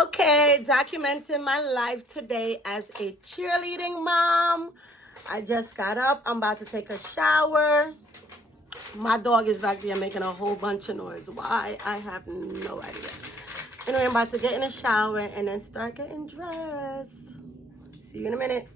Okay, documenting my life today as a cheerleading mom. I just got up. I'm about to take a shower. My dog is back there making a whole bunch of noise. Why? I have no idea. Anyway, I'm about to get in the shower and then start getting dressed. See you in a minute.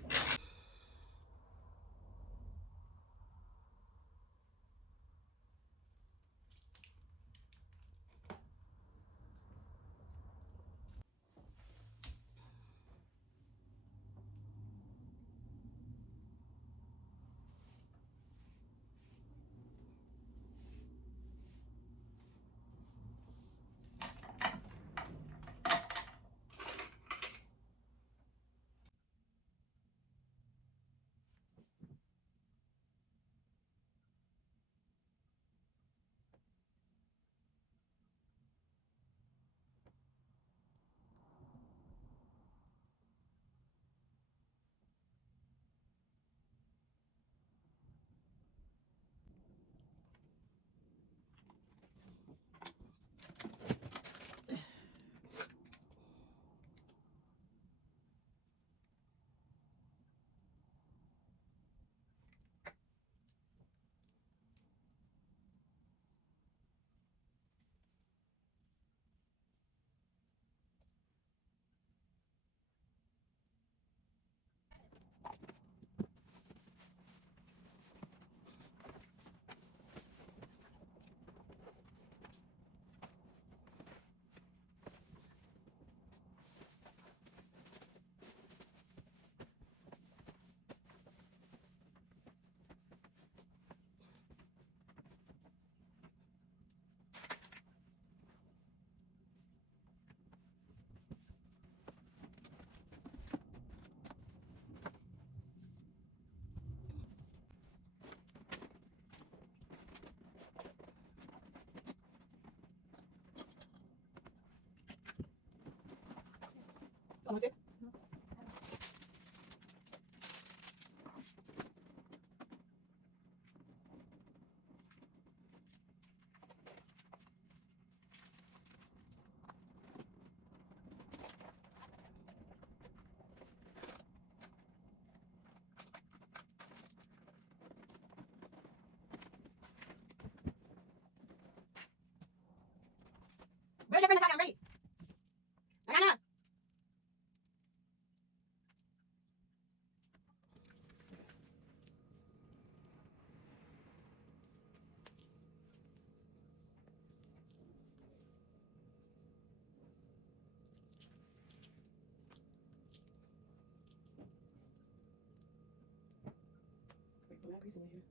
Where's your friend? I'm ready. Banana. Wait, I'm not greasing it here.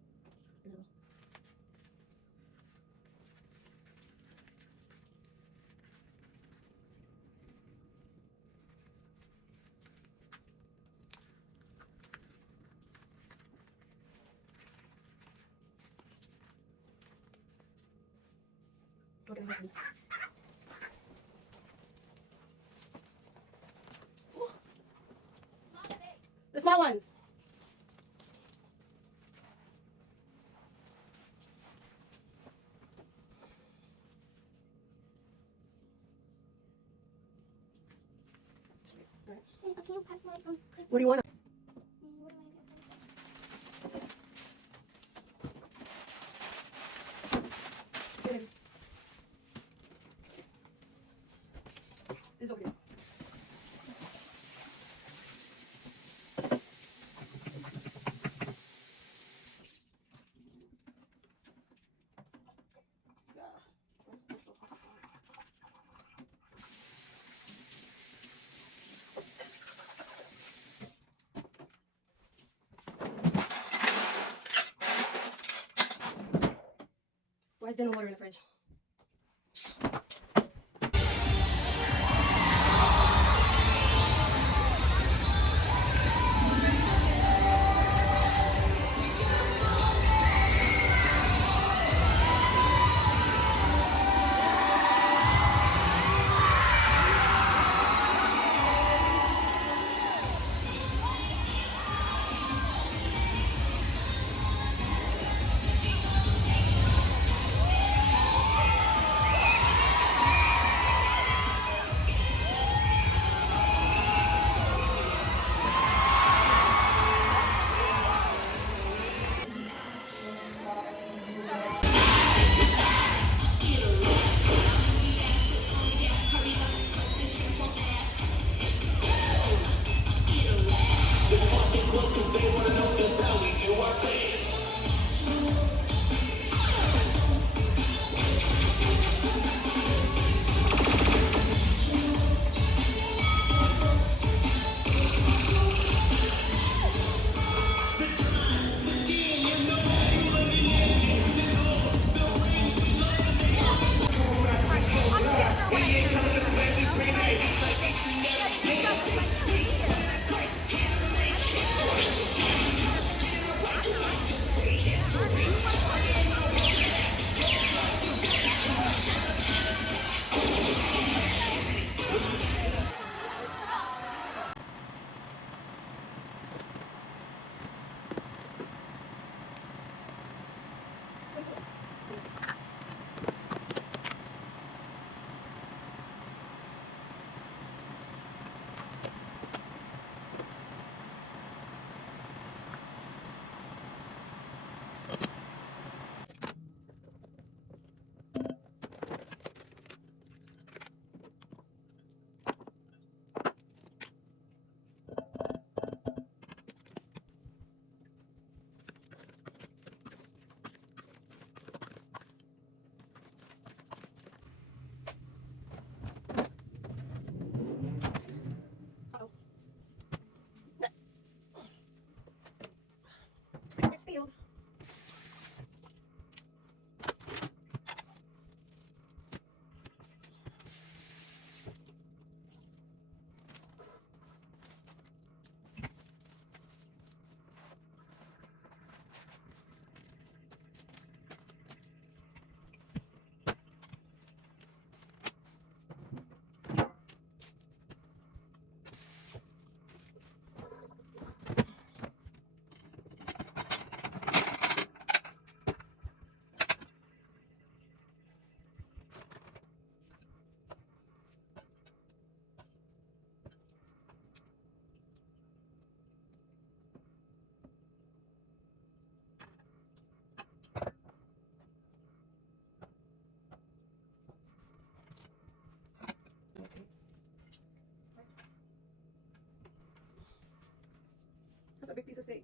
The small ones. What do you want? It's over here. Why is there no water in the fridge? a big piece of steak.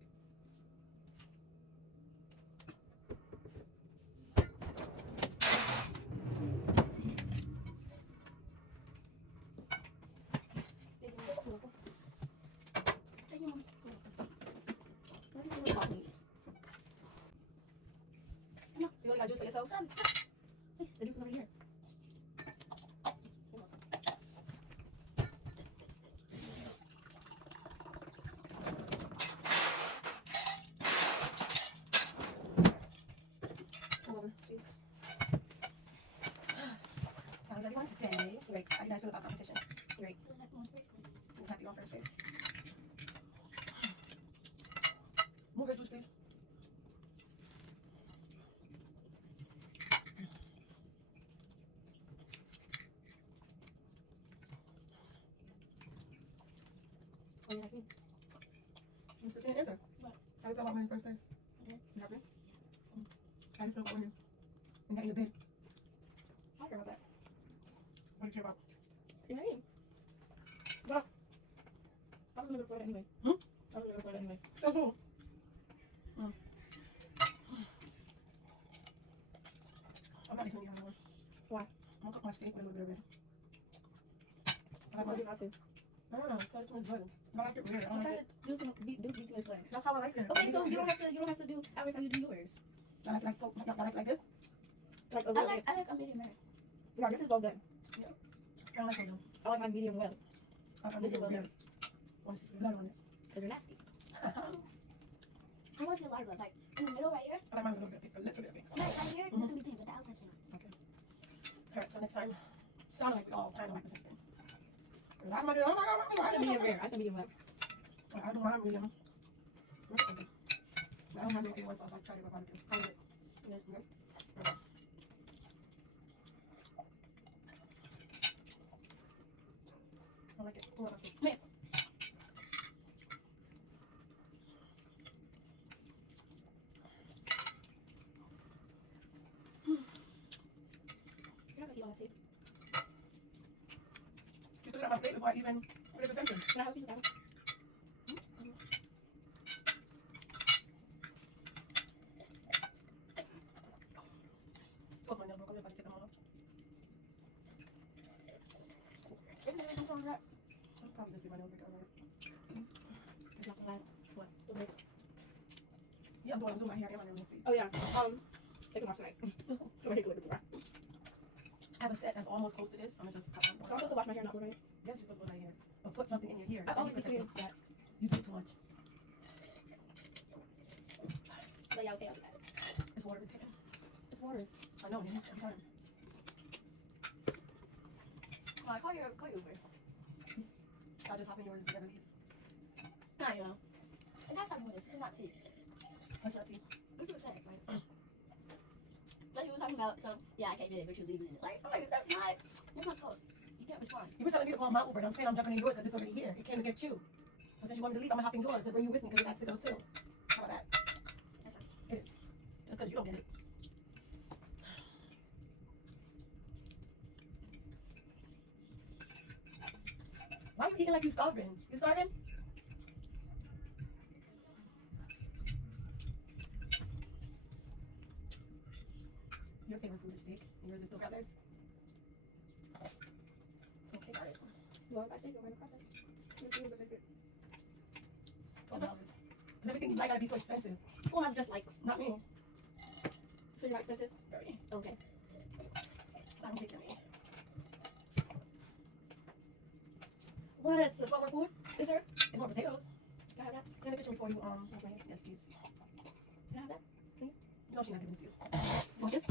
You only got juice for yourself? The juice is over here. Come over, please. So how's everyone's day? Right. How do you guys feel about competition? Right. You happy on first place? Move your juice, please. What did I say? You still can't answer. What? How do you feel about winning first place? Okay. You happy? How do you feel about winning? And getting your bid? I care about that. What do you care about? You know what I mean? But I'm gonna record it anyway. Hmm? I'm gonna record it anyway. That's all. I'm not listening to you anymore. Why? I'm gonna cook my steak with a little bit of it. I told you not to. No, it's too much butter. I like it weird. I don't like Sometimes it. it do be too much flesh. That's how I like it. Okay, so you don't have to do every time you do yours. I like this. Like a I little like bit. a medium rare. Yeah, this is well done. I don't like it. I like my medium well. This is well done. Want to see the blood on it? Because you're nasty. I want to see a lot of it. Like in the middle right here. I like mine a little bit pink, a little bit pink. Like right here, it's gonna be pink, but the outside's not. Okay. Alright, so next time, it sounded like we all kind of like the same thing. I'm like, oh my God, I said medium rare. I said medium well. I don't want medium. I don't have anything once, so I tried it with barbecue. I it. Yeah. Yep. Okay. I like it. Oh, that's good. Man. You're not gonna eat all that steak. You took it out my plate before I even put it in something. Can I have a piece of that one? Oh, my God, I'm going to take them all off. If there isn't from that, I'll probably just leave my nail breaker on there. It's not gonna last. What? The break. Yeah, I'm doing my hair and my nails next week. Oh yeah. Take them off tonight. So I take a look at tomorrow. I have a set that's almost close to this. I'm going to just cut So I'm supposed to wash my hair, not blow my hair. Yes, you're supposed to put my hair. But put something in your hair. I always Protect do it. that. You do it too much. But yeah, okay, I'll do that. It's water is getting. It's water. I know, it needs every time. well, I call you Uber. I'll just hop in yours and never leaves. Not you know. And that's talking about this. This is not tea. That's not tea. What you say? Like you were talking about, so yeah, I can't get it, but you're leaving it. Like, oh my God, that's not close. You can't respond. You were telling me to call my Uber, and I'm saying I'm jumping in yours because it's already here. It came to get you. So since you wanted to leave, I'm hopping yours to bring you with me because it's accidental too. How about that? That's not It is. Just because you don't get it. Why are you eating like you starving? You starving? Your favorite food is steak, and yours is still crab legs? Okay, got it. You want my steak or my crab legs? Which one is your favorite? $12. Because everything like gotta be so expensive. Well, I'm just like, Not me. so you're not expensive? Very. Okay. I'm taking me. What's You want more food? is there? It's more potatoes. Can I have that? In the kitchen before you Okay. Yes, please. Can I have that? No, she's not giving it to you. You want this?